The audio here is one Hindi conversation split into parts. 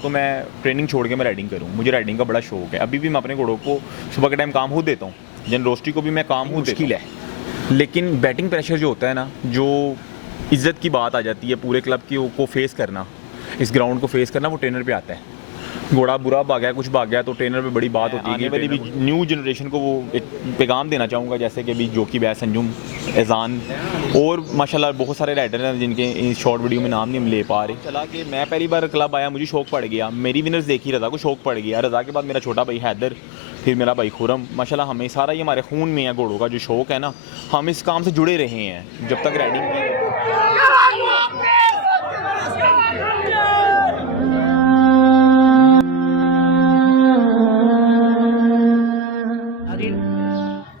तो मैं ट्रेनिंग छोड़ के मैं राइडिंग करूँ। मुझे राइडिंग का बड़ा शौक है। अभी भी मैं अपने घोड़ों को सुबह के टाइम काम खुद देता हूँ। जनरोस्टी को भी मैं काम खुद देता हूँ। लेकिन बैटिंग प्रेशर जो होता है ना, जो इज़्ज़त की बात आ जाती है पूरे क्लब की को फेस करना, इस ग्राउंड को फेस करना, वो ट्रेनर पे आता है। घोड़ा बुरा भाग गया, कुछ भाग गया तो ट्रेनर पे बड़ी बात होती है। आने वाली भी न्यू जनरेशन को वो एक पैगाम देना चाहूँगा, जैसे कि अभी जोकिब है, संजुम, एजान और माशाल्लाह बहुत सारे राइडर हैं जिनके इस शॉर्ट वीडियो में नाम नहीं हम ले पा रहे। चला कि मैं पहली बार क्लब आया, मुझे शौक पड़ गया। मेरी विनर्स देखी, रज़ा को शौक पड़ गया। रज़ा के बाद मेरा छोटा भाई हैदर, फिर मेरा भाई खुरम। माशाल्लाह हमें सारा ये हमारे खून में है घोड़ों का जो शौक़ है ना, हम इस काम से जुड़े रहे हैं जब तक राइडिंग की।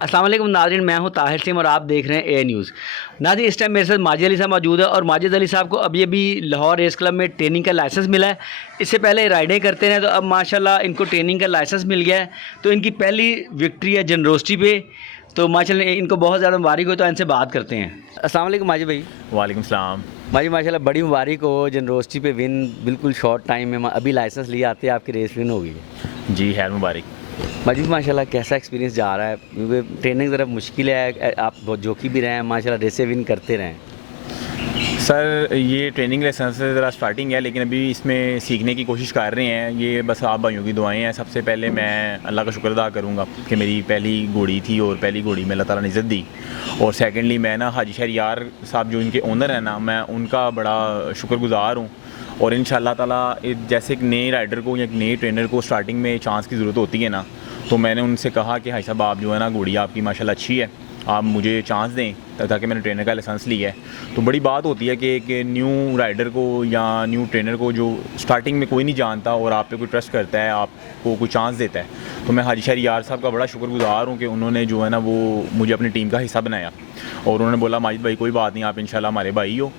अस्सलाम वालेकुम नाज़रीन, मैं हूं ताहिर सिम और आप देख रहे हैं ए न्यूज़। नाज़रीन, इस टाइम मेरे साथ माजिद अली साहब मौजूद है और माजिद अली साहब को अभी लाहौर रेस क्लब में ट्रेनिंग का लाइसेंस मिला है। इससे पहले राइडें करते रहे तो अब माशाल्लाह इनको ट्रेनिंग का लाइसेंस मिल गया है। तो इनकी पहली विक्ट्री है जनरोस्टी पे, तो माशाल्लाह इनको बहुत ज़्यादा मुबारक हो। तो इनसे बात करते हैं। अस्सलाम वालेकुम माजिद भाई। वालेकुम सलाम। माजिद माशाल्लाह बड़ी मुबारक हो, जनरोस्टी पे विन बिल्कुल शॉर्ट टाइम में, अभी लाइसेंस लिए आते आपकी रेस विन हो गई है। जी खैर मुबारक। माजिद माशाल्लाह कैसा एक्सपीरियंस जा रहा है? क्योंकि ट्रेनिंग ज़रा मुश्किल है, आप बहुत जोखी भी रहे हैं, माशाल्लाह रेसें विन करते रहें। सर ये ट्रेनिंग लाइसेंस से ज़रा स्टार्टिंग है, लेकिन अभी इसमें सीखने की कोशिश कर रहे हैं। ये बस आप भाइयों की दुआएं हैं। सबसे पहले मैं अल्लाह का शुक्र अदा करूँगा कि मेरी पहली घोड़ी थी और पहली घोड़ी में अल्लाह ताला ने इज़्ज़त दी। और सेकेंडली मैं ना हाजी शहरयार साहब जो इनके ओनर हैं ना, मैं उनका बड़ा शुक्रगुज़ार हूँ। और इंशाअल्लाह ताला जैसे एक नए राइडर को या एक नए ट्रेनर को स्टार्टिंग में चांस की ज़रूरत होती है ना, तो मैंने उनसे कहा कि भाई साहब आप जो है ना, घोड़ी आपकी माशाल्लाह अच्छी है, आप मुझे चांस दें, ताकि मैंने ट्रेनर का लाइसेंस लिया है। तो बड़ी बात होती है कि एक न्यू राइडर को या न्यू ट्रेनर को जो स्टार्टिंग में कोई नहीं जानता और आप पे कोई ट्रस्ट करता है, आपको कोई चांस देता है। तो मैं हाजी शहरयार साहब का बड़ा शुक्रगुज़ार हूँ कि उन्होंने जो है ना वो मुझे अपनी टीम का हिस्सा बनाया। और उन्होंने बोला माजिद भाई कोई बात नहीं, आप इंशाल्लाह हमारे भाई हो।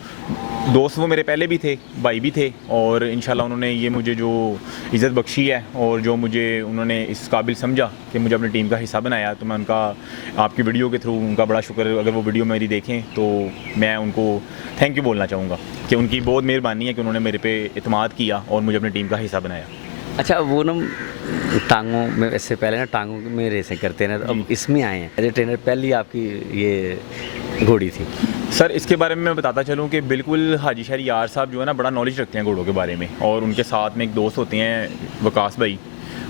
दोस्त वो मेरे पहले भी थे, भाई भी थे, और इंशाल्लाह उन्होंने ये मुझे जो इज़्ज़त बख्शी है और जो मुझे उन्होंने इस काबिल समझा कि मुझे अपनी टीम का हिस्सा बनाया, तो मैं उनका आपकी वीडियो के थ्रू उनका बड़ा शुक्र, अगर वो वीडियो मेरी देखें तो मैं उनको थैंक यू बोलना चाहूँगा कि उनकी बहुत मेहरबानी है कि उन्होंने मेरे पे इत्मीनाद किया और मुझे अपनी टीम का हिस्सा बनाया। अच्छा, वो ना टांगों में, इससे पहले ना टांगों में रेसें करते हैं, तो अब इसमें आए हैं एज ए ट्रेनर, पहली आपकी ये घोड़ी थी। सर इसके बारे में मैं बताता चलूँ कि बिल्कुल हाजी शहरयार साहब जो है ना बड़ा नॉलेज रखते हैं घोड़ों के बारे में। और उनके साथ में एक दोस्त होते हैं वकास भाई,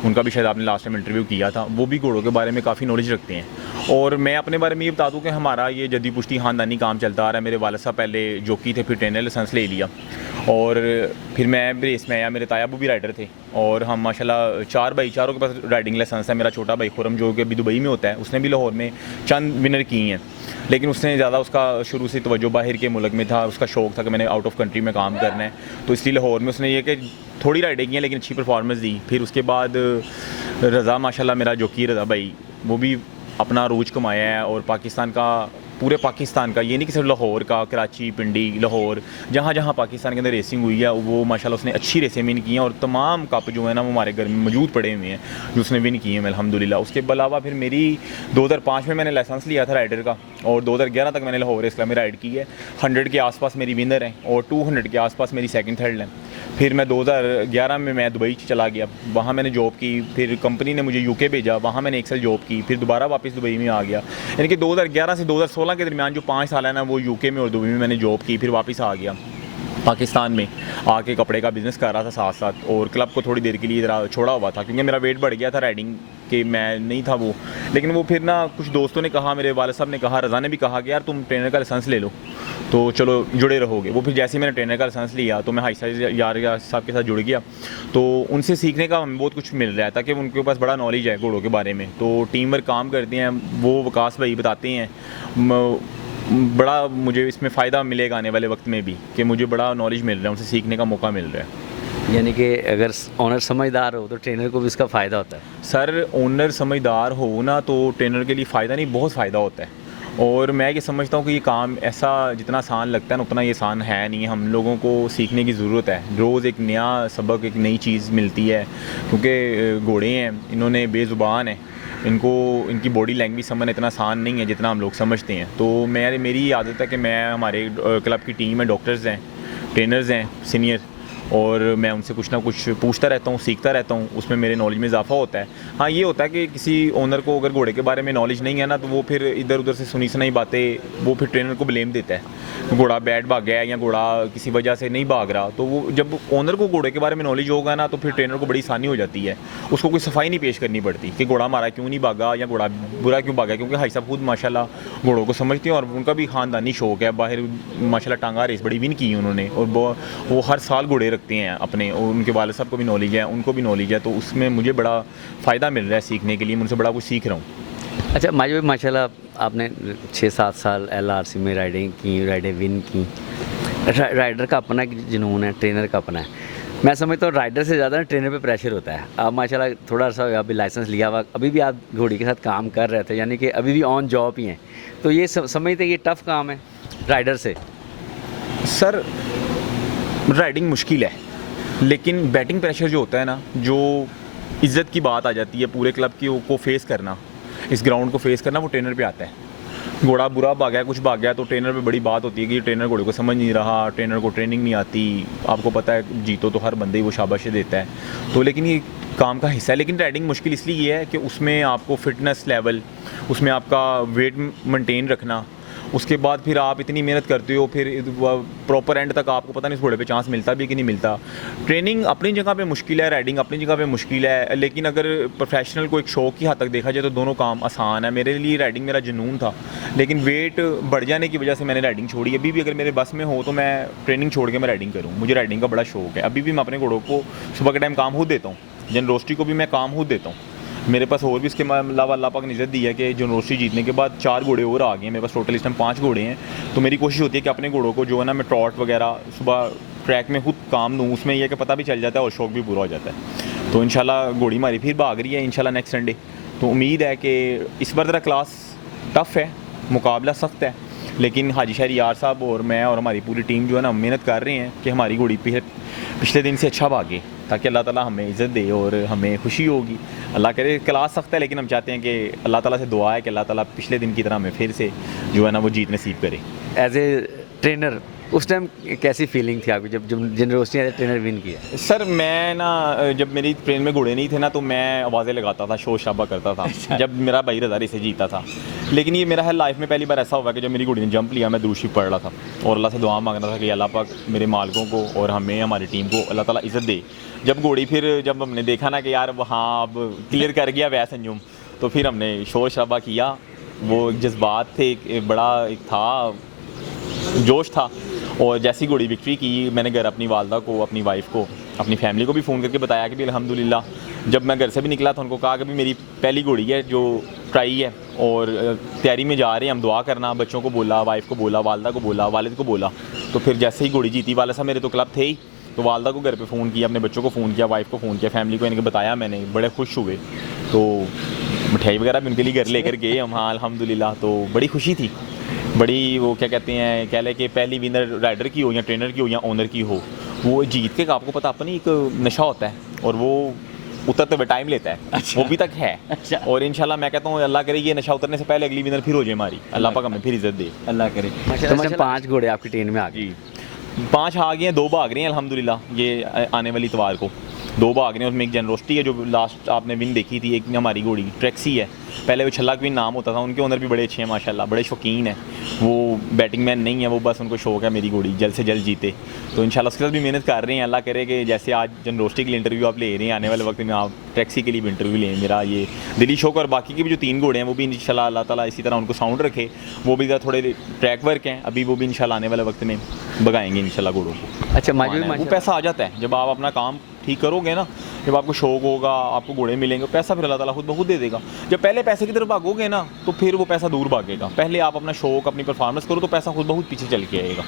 उनका भी शायद आपने लास्ट टाइम इंटरव्यू किया था, वो भी घोड़ों के बारे में काफ़ी नॉलेज रखते हैं। और मैं अपने बारे में ये बता दूं कि हमारा ये जद्दी पुश्ती ख़ानदानी काम चलता आ रहा है। मेरे वालिद साहब पहले जोकी थे, फिर ट्रेनर लाइसेंस ले लिया और फिर मैं रेस में आया। मेरे तायाबू भी राइडर थे और हम माशाल्लाह चारों के पास राइडिंग लाइसेंस है। मेरा छोटा भाई खुरम जो कि अभी दुबई में होता है, उसने भी लाहौर में चंद विनर की हैं, लेकिन उसने ज़्यादा उसका शुरू से तवज्जो बाहर के मुल्क में था। उसका शौक़ था कि मैंने आउट ऑफ कंट्री में काम करना है, तो इसलिए लाहौर में उसने ये कि थोड़ी राइडें की हैं लेकिन अच्छी परफॉर्मेंस दी। फिर उसके बाद रज़ा माशाल्लाह मेरा जो की रज़ा भाई, वो भी अपना अरूज कमाया है और पाकिस्तान का, पूरे पाकिस्तान का, ये नहीं कि सिर्फ लाहौर का, कराची, पिंडी, लाहौर, जहाँ जहाँ पाकिस्तान के अंदर रेसिंग हुई है वो माशाल्लाह उसने अच्छी रेसें विन की हैं। और तमाम कप जो है ना वो हमारे घर में मौजूद पड़े हुए हैं जो उसने विन किए हैं अल्हम्दुलिल्लाह। उसके अलावा फिर मेरी 2005 में मैंने लाइसेंस लिया था राइडर का और 2011 तक मैंने लाहौर रेस क्लब में राइड की है। 100 के आसपास मेरी विनर है और 200 के आसपास मेरी सेकंड थर्ड है। फिर मैं 2011 में मैं दुबई चला गया, वहाँ मैंने जॉब की। फिर कंपनी ने मुझे यूके भेजा, वहाँ मैंने 1 साल जॉब की। फिर दोबारा वापस दुबई में आ गया। यानी कि 2011 से 2016 के दरमियान जो 5 साल है ना वो यूके में और दुबई में मैंने जॉब की। फिर वापस आ गया पाकिस्तान में, आके कपड़े का बिज़नेस कर रहा था साथ साथ, और क्लब को थोड़ी देर के लिए ज़रा छोड़ा हुआ था क्योंकि मेरा वेट बढ़ गया था राइडिंग के, मैं नहीं था वो। लेकिन वो फिर ना कुछ दोस्तों ने कहा, मेरे वालिद साहब ने कहा, रज़ा ने भी कहा कि यार तुम ट्रेनर का लाइसेंस ले लो तो चलो जुड़े रहोगे। वो फिर जैसे ही मैंने ट्रेनर का लाइसेंस लिया तो मैं हाई शहरयार साहब के साथ जुड़ गया। तो उनसे सीखने का हमें बहुत कुछ मिल रहा है ताकि उनके पास बड़ा नॉलेज है घोड़ों के बारे में। तो टीम वर्क काम करते हैं वो, वकास भाई बताते हैं, बड़ा मुझे इसमें फ़ायदा मिलेगा आने वाले वक्त में भी कि मुझे बड़ा नॉलेज मिल रहा है, उनसे सीखने का मौका मिल रहा है। यानी कि अगर ओनर समझदार हो तो ट्रेनर को भी इसका फ़ायदा होता है। सर ओनर समझदार हो ना तो ट्रेनर के लिए फ़ायदा नहीं, बहुत फ़ायदा होता है। और मैं ये समझता हूँ कि ये काम ऐसा जितना आसान लगता है ना उतना ये आसान है नहीं है। हम लोगों को सीखने की ज़रूरत है, रोज़ एक नया सबक, एक नई चीज़ मिलती है। क्योंकि घोड़े हैं, इन्होंने बेज़ुबान है, इनको इनकी बॉडी लैंग्वेज समझना इतना आसान नहीं है जितना हम लोग समझते हैं। तो मेरी आदत है कि मैं, हमारे क्लब की टीम में डॉक्टर्स हैं, ट्रेनर्स हैं सीनियर, और मैं उनसे कुछ ना कुछ पूछता रहता हूँ, सीखता रहता हूँ, उसमें मेरे नॉलेज में इजाफा होता है। हाँ, ये होता है कि किसी ओनर को अगर घोड़े के बारे में नॉलेज नहीं है ना, तो वो फिर इधर उधर से सुनी सुनाई बातें वो फिर ट्रेनर को ब्लेम देता है, घोड़ा बैड भाग गया या घोड़ा किसी वजह से नहीं भाग रहा। तो वो जब ओनर को घोड़े के बारे में नॉलेज होगा ना, तो फिर ट्रेनर को बड़ी आसानी हो जाती है, उसको कोई सफाई नहीं पेश करनी पड़ती कि घोड़ा हमारा क्यों नहीं भागा या घोड़ा बुरा क्यों भागा, क्योंकि भाई साहब खुद माशाल्लाह घोड़ों को समझते हैं और उनका भी ख़ानदानी शौक है। बाहर माशाल्लाह टांगा रेस बड़ी विन की है उन्होंने, और वो हर साल घोड़े रखते हैं अपने, और उनके वाले साहब को भी नॉलेज है, उनको भी नॉलेज है, तो उसमें मुझे बड़ा फ़ायदा मिल रहा है सीखने के लिए, मैं उनसे बड़ा कुछ सीख रहा हूँ। अच्छा माजिद भाई, माशाल्लाह आपने 6-7 साल LRC में राइडिंग की, राइडें विन की। राइडर का अपना एक जुनून है, ट्रेनर का अपना है। मैं समझता हूँ राइडर से ज़्यादा ट्रेनर पे प्रेशर होता है। आप माशाल्लाह थोड़ा सा अभी लाइसेंस लिया हुआ, अभी भी आप घोड़ी के साथ काम कर रहे थे, यानी कि अभी भी ऑन जॉब ही हैं, तो ये समझते ये टफ़ काम है राइडर से? सर, राइडिंग मुश्किल है, लेकिन बैटिंग प्रेशर जो होता है ना, जो इज़्ज़त की बात आ जाती है पूरे क्लब की को फेस करना, इस ग्राउंड को फेस करना, वो ट्रेनर पे आता है। घोड़ा बुरा भाग गया, कुछ भाग गया, तो ट्रेनर पे बड़ी बात होती है कि ट्रेनर घोड़े को समझ नहीं रहा, ट्रेनर को ट्रेनिंग नहीं आती। आपको पता है जीतो तो हर बंदे ही वो शाबाशी देता है, तो लेकिन ये काम का हिस्सा है। लेकिन राइडिंग मुश्किल इसलिए ये है कि उसमें आपको फिटनेस लेवल, उसमें आपका वेट मेंटेन रखना, उसके बाद फिर आप इतनी मेहनत करते हो, फिर प्रॉपर एंड तक आपको पता नहीं इस घोड़े पे चांस मिलता भी कि नहीं मिलता। ट्रेनिंग अपनी जगह पे मुश्किल है, राइडिंग अपनी जगह पे मुश्किल है, लेकिन अगर प्रोफेशनल को एक शौक की हद तक देखा जाए तो दोनों काम आसान है। मेरे लिए राइडिंग मेरा जुनून था, लेकिन वेट बढ़ जाने की वजह से मैंने राइडिंग छोड़ी। अभी भी अगर मेरे बस में हो तो मैं ट्रेनिंग छोड़ के मैं राइडिंग करूँ, मुझे राइडिंग का बड़ा शौक है। अभी भी मैं अपने घोड़ों को सुबह के टाइम काम खुद देता हूँ, जनरोस्ट्री को भी मैं काम खुद देता हूँ। मेरे पास और भी इसके अलावा अल्लाह पाक ने इज़्ज़त दी है कि जनरोस्ट्री जीतने के बाद 4 घोड़े और आ गए हैं मेरे पास, टोटल इस टाइम 5 घोड़े हैं। तो मेरी कोशिश होती है कि अपने घोड़ों को जो है ना, मैं ट्रॉट वगैरह सुबह ट्रैक में खुद काम दूँ, उसमें यह कि पता भी चल जाता है और शौक भी पूरा हो जाता है। तो इंशाल्लाह घोड़ी हमारी फिर भाग रही है इंशाल्लाह नेक्स्ट संडे। तो उम्मीद है कि इस बार ज़रा क्लास टफ़ है, मुकाबला सख्त है, लेकिन हाजी शहरी यार साहब और मैं और हमारी पूरी टीम जो है ना, मेहनत कर रहे हैं कि हमारी घोड़ी पिछले दिन से अच्छा भागे, ताकि अल्लाह ताला हमें इज़्ज़त दे और हमें खुशी होगी। अल्लाह करे क्लास सख्त है, लेकिन हम चाहते हैं कि अल्लाह ताला से दुआ है कि अल्लाह ताला पिछले दिन की तरह हमें फिर से जो है ना वो जीत नसीब करे। एज ए ट्रेनर उस टाइम कैसी फीलिंग थी आपकी जब जनरोस्ट्री एज ए ट्रेनर विन किया? सर, मैं ना जब मेरी ट्रेन में घोड़े नहीं थे ना, तो मैं आवाज़ें लगाता था, शोर शराबा करता था जब मेरा भाई रज़ा से जीता था। लेकिन ये मेरा है लाइफ में पहली बार ऐसा हुआ कि जब मेरी घोड़ी ने जंप लिया, मैं दूसरी पढ़ रहा था और अल्लाह से दुआ मांग रहा था कि अल्लाह पाक मेरे मालिकों को और हमें, हमारी टीम को अल्लाह ताला इज़्ज़त दे। जब घोड़ी जब हमने देखा ना कि यार वहाँ अब क्लियर कर गया वैस अंजुम, तो फिर हमने शोर शराबा किया। वो एक जज्बात थे, एक बड़ा एक था, जोश था। और जैसी घोड़ी विक्ट्री की, मैंने घर अपनी वालदा को, अपनी वाइफ को, अपनी फैमिली को भी फ़ोन करके बताया कि भी अल्हम्दुलिल्लाह। जब मैं घर से भी निकला तो उनको कहा कि भी मेरी पहली घोड़ी है जो ट्राई है और तैयारी में जा रहे हैं हम, दुआ करना। बच्चों को बोला, वाइफ को बोला, वालदा को बोला, वालिद को बोला। तो फिर जैसे ही घोड़ी जीती, वाला साहब मेरे तो क्लब थे ही, तो वालदा को घर पे फ़ोन किया, अपने बच्चों को फ़ोन किया, वाइफ को फ़ोन किया, फैमिली को इनके बताया मैंने, बड़े खुश हुए। तो मिठाई वगैरह भी उनके लिए घर लेकर गए हम। हाँ अल्हम्दुलिल्लाह, तो बड़ी खुशी थी, बड़ी वो क्या कहते हैं, कह लें कि पहली विनर राइडर की हो या ट्रेनर की हो या ओनर की हो, वो जीत के आपको पता अपनी एक नशा होता है और वो उतरते हुए टाइम लेता है। अच्छा। वो भी तक है। अच्छा। और इंशाल्लाह मैं कहता हूँ अल्लाह करे ये नशा उतरने से पहले अगली विनर फिर हो जाए हमारी, अल्लाह पाक हमें फिर इज़्ज़त दे। अल्लाह करे। तो मतलब 5 घोड़े आपकी टीम में आ गए? जी, 5 आ गए हैं, 2 भाग रहे हैं अल्हम्दुलिल्लाह। ये आने वाली इतवार को 2 भाग रहे हैं, उसमें एक जनरोस्ट्री है जो लास्ट आपने विन देखी थी, एक हमारी घोड़ी ट्रैक्सी है, पहले वो छल्ला क्वीन नाम होता था। उनके ओनर भी बड़े अच्छे हैं माशाल्लाह, बड़े शौकीन हैं, वो बैटिंग मैन नहीं है, वो बस उनको शौक है मेरी घोड़ी जल्द से जल्द जीते। तो इंशाल्लाह उसके साथ भी मेहनत कर रहे हैं। अल्लाह करे कि जैसे आज जनरोस्ट्री के लिए इंटरव्यू आप ले रहे हैं, आने वाले वक्त में आप टैक्सी के लिए भी इंटरव्यू लें, मेरा ये दिली शौक। और बाकी के भी जो 3 घोड़े हैं वो भी इंशाल्लाह अल्लाह ताला इसी तरह उनको साउंड रखे, वो भी ज़रा थोड़े ट्रैक वर्क हैं अभी, वो भी इंशाल्लाह आने वाले वक्त में भगाएंगे इंशाल्लाह घोड़ों को। अच्छा माजिद, वो पैसा आ जाता है जब आप अपना काम ठीक करोगे ना, जब आपको शौक होगा, आपको घोड़े मिलेंगे, पैसा फिर अल्लाह ताला खुद ब खुद दे देगा। जब पहले पैसे की तरफ भागोगे ना, तो फिर वो पैसा दूर भागेगा। पहले आप अपना शौक, अपनी परफॉर्मेंस करो, तो पैसा खुद बहुत पीछे चल के आएगा।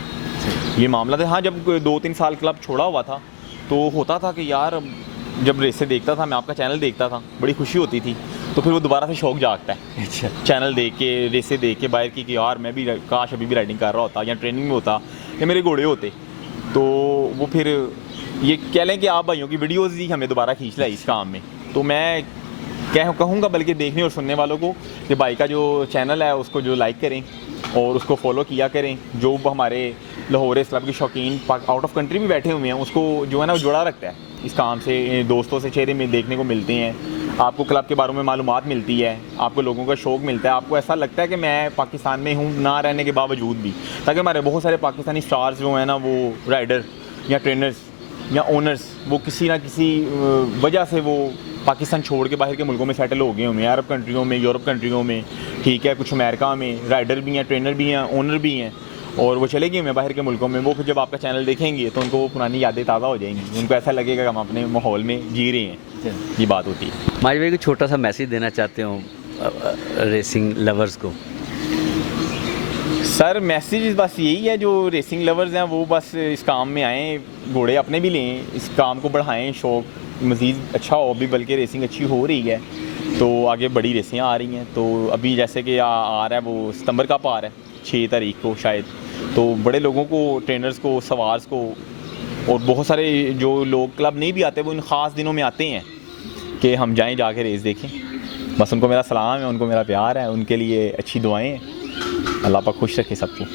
ये मामला था। हाँ, जब 2-3 साल क्लब छोड़ा हुआ था तो होता था कि यार जब रेसें देखता था, मैं आपका चैनल देखता था, बड़ी खुशी होती थी, तो फिर वो दोबारा से शौक जागता है। अच्छा। चैनल देख के, रेसें देख के बाहर की कि यार मैं भी काश अभी भी राइडिंग कर रहा होता या ट्रेनिंग में होता या मेरे घोड़े होते। तो वो फिर ये कह लें कि आप भाइयों की वीडियोज़ ही हमें दोबारा खींच लाई इस काम में। तो मैं कहूँगा बल्कि देखने और सुनने वालों को कि भाई का जो चैनल है उसको जो लाइक करें और उसको फॉलो किया करें। जो हमारे लाहौर रेस क्लब के शौकीन आउट ऑफ कंट्री भी बैठे हुए हैं उसको जो है ना वो जुड़ा रखता है इस काम से। दोस्तों से चेहरे में देखने को मिलते हैं, आपको क्लब के बारे में मालूमात मिलती है, आपको लोगों का शौक़ मिलता है, आपको ऐसा लगता है कि मैं पाकिस्तान में हूँ ना रहने के बावजूद भी। ताकि हमारे बहुत सारे पाकिस्तानी स्टार्स जो हैं ना वो राइडर या ट्रेनर्स या ओनर्स वो किसी ना किसी वजह से वो पाकिस्तान छोड़ के बाहर के मुल्कों में सेटल हो गए हुए हैं, अरब कंट्रियों में, यूरोप कंट्रियों में, ठीक है, कुछ अमेरिका में। राइडर भी हैं, ट्रेनर भी हैं, ओनर भी हैं और वो चले गए हुए हैं बाहर के मुल्कों में। वो फिर जब आपका चैनल देखेंगे तो उनको वो पुरानी यादें ताज़ा हो जाएंगी, उनको ऐसा लगेगा कि हम अपने माहौल में जी रहे हैं। ये बात होती है। माजिद भाई को छोटा सा मैसेज देना चाहते हो रेसिंग लवर्स को? सर मैसेज बस यही है, जो रेसिंग लवर्स हैं वो बस इस काम में आएँ, घोड़े अपने भी लें, इस काम को बढ़ाएं, शौक़ मज़ीद अच्छा हो। अभी बल्कि रेसिंग अच्छी हो रही है तो आगे बड़ी रेसें आ रही हैं। तो अभी जैसे कि आ रहा है वो सितंबर का पार है 6 तारीख को शायद, तो बड़े लोगों को, ट्रेनर्स को, सवार्स को और बहुत सारे जो लोग क्लब नहीं भी आते वो इन ख़ास दिनों में आते हैं कि हम जाएं, जाके रेस देखें। बस उनको मेरा सलाम है, उनको मेरा प्यार है, उनके लिए अच्छी दुआएं हैं। अल्लाह पाक खुश रखे सबको।